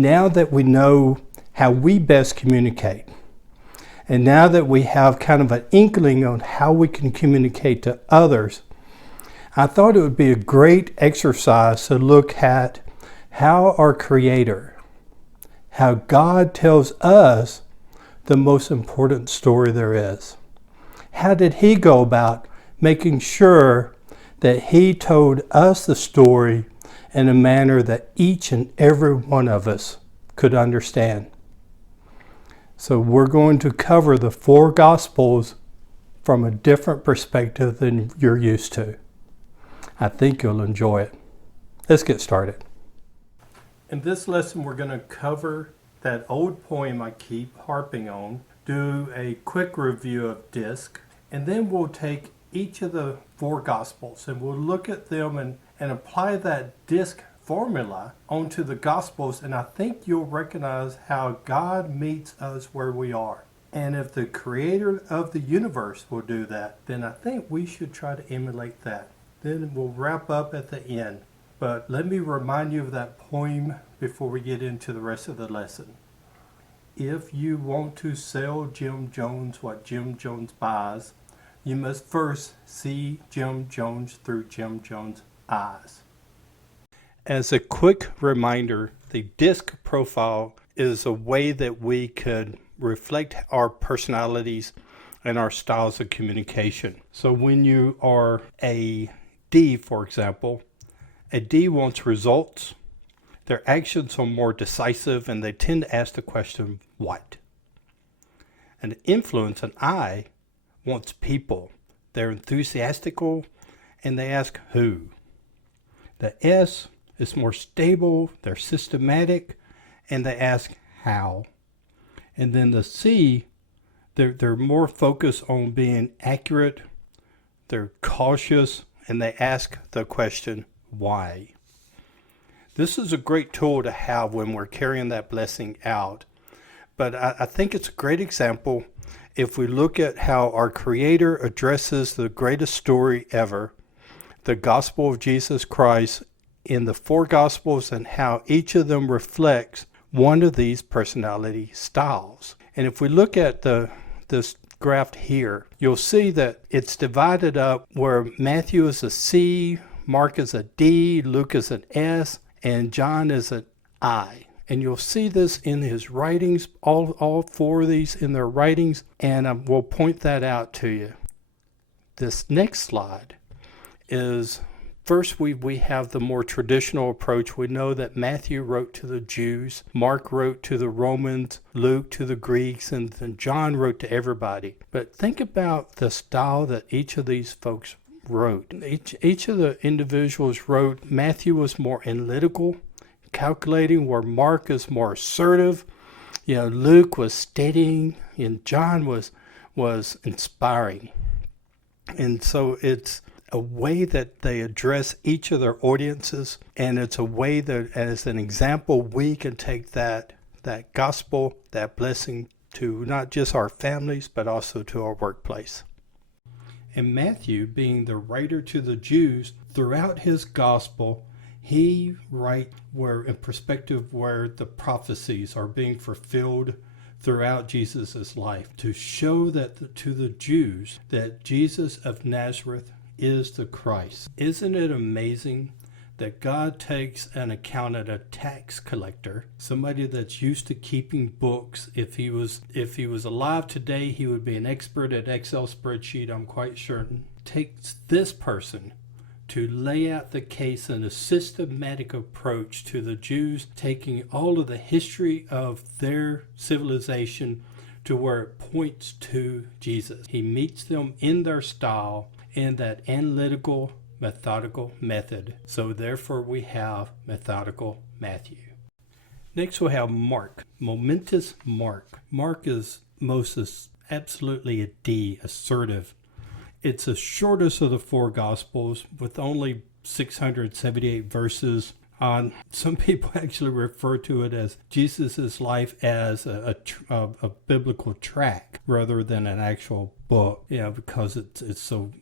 Now that we know how we best communicate, and now that we have kind of an inkling on how we can communicate to others, I thought it would be a great exercise to look at how our Creator, how God tells us the most important story there is. How did He go about making sure that He told us the story in a manner that each and every one of us could understand? So we're going to cover the 4 Gospels from a different perspective than you're used to. I think you'll enjoy it. Let's get started. In this lesson, we're going to cover that old poem I keep harping on, do a quick review of disc, and then we'll take each of the 4 Gospels and we'll look at them and apply that disc formula onto the Gospels, and I think you'll recognize how God meets us where we are. And if the Creator of the universe will do that, then I think we should try to emulate that. Then we'll wrap up at the end. But let me remind you of that poem before we get into the rest of the lesson. If you want to sell Jim Jones what Jim Jones buys, you must first see Jim Jones through Jim Jones' eyes. As a quick reminder, the disc profile is a way that we could reflect our personalities and our styles of communication. So when you are a D, for example, a D wants results. Their actions are more decisive and they tend to ask the question, what? An influence, an I, wants people. They're enthusiastical and they ask who. The S is more stable, they're systematic, and they ask how. And then the C, they're more focused on being accurate, they're cautious, and they ask the question, why? This is a great tool to have when we're carrying that blessing out. But I think it's a great example if we look at how our Creator addresses the greatest story ever, the gospel of Jesus Christ, in the 4 Gospels, and how each of them reflects one of these personality styles. And if we look at this graph here, you'll see that it's divided up where Matthew is a C, Mark is a D, Luke is an S, and John is an I. And you'll see this in his writings, all 4 of these in their writings, and we'll point that out to you. This next slide is, first we have the more traditional approach. We know that Matthew wrote to the Jews, Mark wrote to the Romans, Luke to the Greeks, and then John wrote to everybody. But think about the style that each of these folks wrote. Each of the individuals wrote. Matthew was more analytical, calculating, where Mark is more assertive. Luke was steadying, and John was inspiring. And so it's a way that they address each of their audiences, and it's a way that, as an example, we can take that gospel, that blessing, to not just our families, but also to our workplace. And Matthew, being the writer to the Jews, throughout his gospel, he writes in perspective where the prophecies are being fulfilled throughout Jesus' life, to show that to the Jews that Jesus of Nazareth is the Christ. Isn't it amazing that God takes an accountant, a tax collector, somebody that's used to keeping books? If he was alive today, he would be an expert at Excel spreadsheet, I'm quite certain. Takes this person to lay out the case in a systematic approach to the Jews, taking all of the history of their civilization to where it points to Jesus. He meets them in their style, in that analytical, methodical method. So therefore we have methodical Matthew. Next we have Mark, momentous Mark. Mark is absolutely a D, assertive. It's the shortest of the 4 Gospels with only 678 verses. Some people actually refer to it as Jesus' life as a biblical tract rather than an actual book, because it's so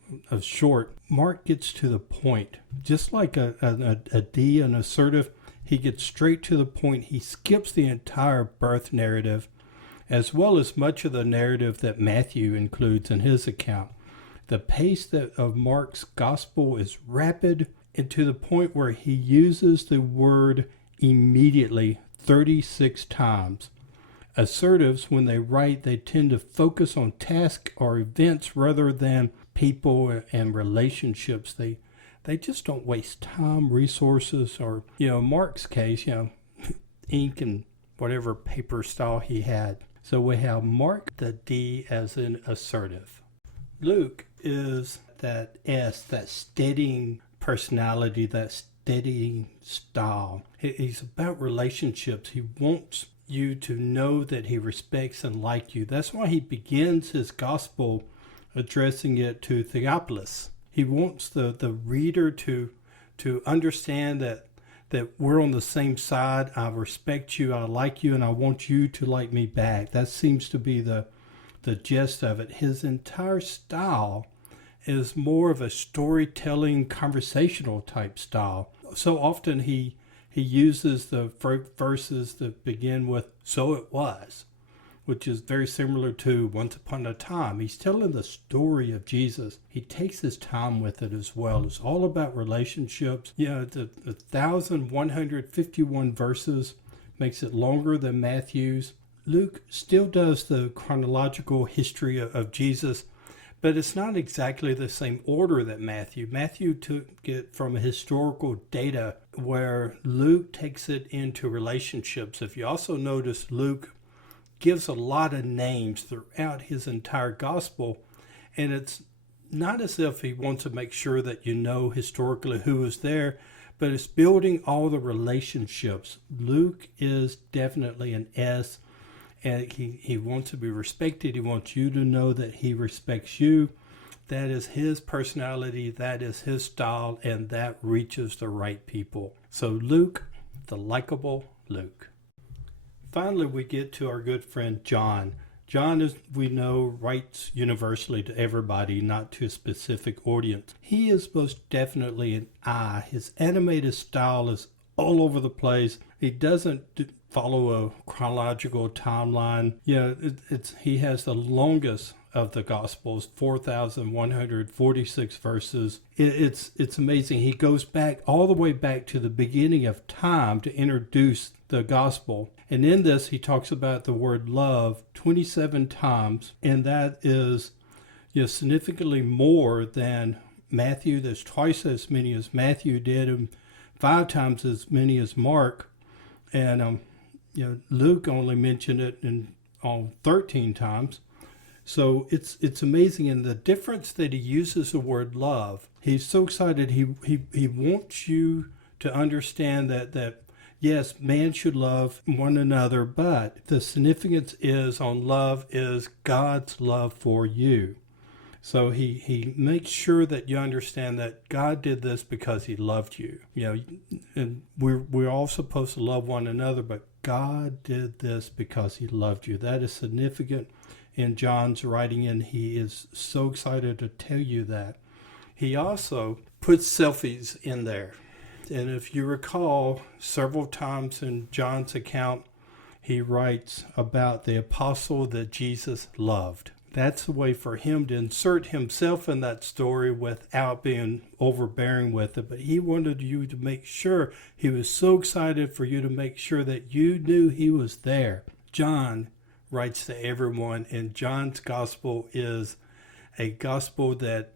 short. Mark gets to the point. Just like a D, an assertive, He gets straight to the point. He skips the entire birth narrative, as well as much of the narrative that Matthew includes in his account. The pace of Mark's gospel is rapid, and to the point where he uses the word immediately 36 times. Assertives, when they write, they tend to focus on tasks or events rather than people and relationships. They just don't waste time, resources, or, Mark's case, ink and whatever paper style he had. So we have Mark, the D as in assertive. Luke is that S, that steadying personality, that steadying style. He's about relationships. He wants you to know that he respects and likes you. That's why he begins his gospel addressing it to Theophilus. He wants the reader to understand that we're on the same side. I respect you, I like you, and I want you to like me back. That seems to be the gist of it. His entire style is more of a storytelling, conversational type style. So often he uses the verses that begin with, "So it was," which is very similar to "Once upon a time." He's telling the story of Jesus. He takes his time with it as well. It's all about relationships. The 1,151 verses makes it longer than Matthew's. Luke still does the chronological history of Jesus, but it's not exactly the same order that Matthew. Matthew took it from a historical data, where Luke takes it into relationships. If you also notice, Luke gives a lot of names throughout his entire gospel, and it's not as if he wants to make sure that you know historically who was there, but it's building all the relationships. Luke is definitely an S, and he wants to be respected. He wants you to know that he respects you. That is his personality, that is his style, and that reaches the right people. So Luke, the likable Luke. Finally, we get to our good friend John. John, as we know, writes universally to everybody, not to a specific audience. He is most definitely an I. His animated style is all over the place. He doesn't follow a chronological timeline. He has the longest of the Gospels, 4,146 verses. It's amazing. He goes back all the way back to the beginning of time to introduce the Gospel. And in this, he talks about the word love 27 times, and that is significantly more than Matthew. There's twice as many as Matthew did, and 5 times as many as Mark. And Luke only mentioned it on 13 times. So it's amazing. And the difference that he uses the word love, he's so excited. He wants you to understand that yes, man should love one another, but the significance is on love is God's love for you. So he makes sure that you understand that God did this because he loved you. And we're all supposed to love one another, but God did this because he loved you. That is significant in John's writing, and he is so excited to tell you that. He also puts selfies in there. And if you recall, several times in John's account, he writes about the apostle that Jesus loved. That's the way for him to insert himself in that story without being overbearing with it. But he wanted you to make sure, he was so excited for you to make sure that you knew he was there. John writes to everyone, and John's gospel is a gospel that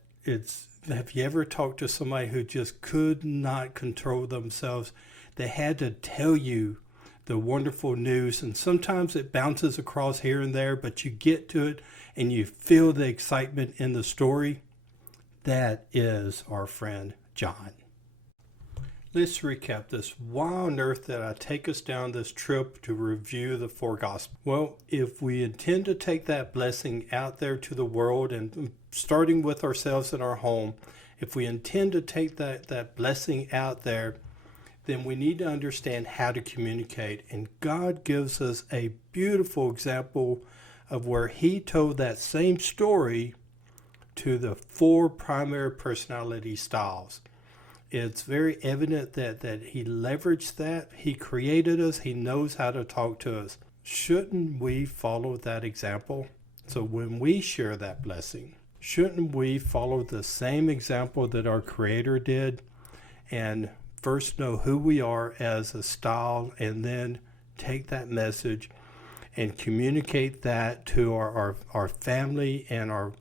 have you ever talked to somebody who just could not control themselves? They had to tell you the wonderful news, and sometimes it bounces across here and there, but you get to it and you feel the excitement in the story. That is our friend John. Let's recap this. Why on earth did I take us down this trip to review the 4 Gospels? Well, if we intend to take that blessing out there to the world, and starting with ourselves in our home, if we intend to take that blessing out there, then we need to understand how to communicate. And God gives us a beautiful example of where he told that same story to the 4 primary personality styles. it's very evident that he leveraged that. He created us. He knows how to talk to us. Shouldn't we follow that example? So when we share that blessing, shouldn't we follow the same example that our Creator did and first know who we are as a style, and then take that message and communicate that to our family and our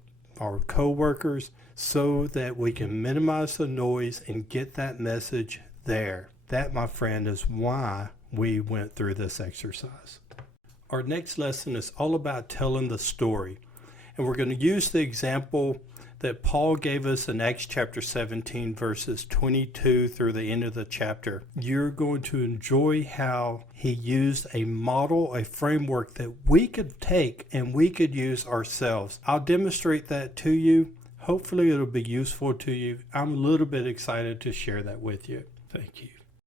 co-workers, so that we can minimize the noise and get that message there? That, my friend, is why we went through this exercise. Our next lesson is all about telling the story. And we're going to use the example that Paul gave us in Acts chapter 17, verses 22 through the end of the chapter. You're going to enjoy how he used a model, a framework that we could take and we could use ourselves. I'll demonstrate that to you. Hopefully it'll be useful to you. I'm a little bit excited to share that with you. Thank you.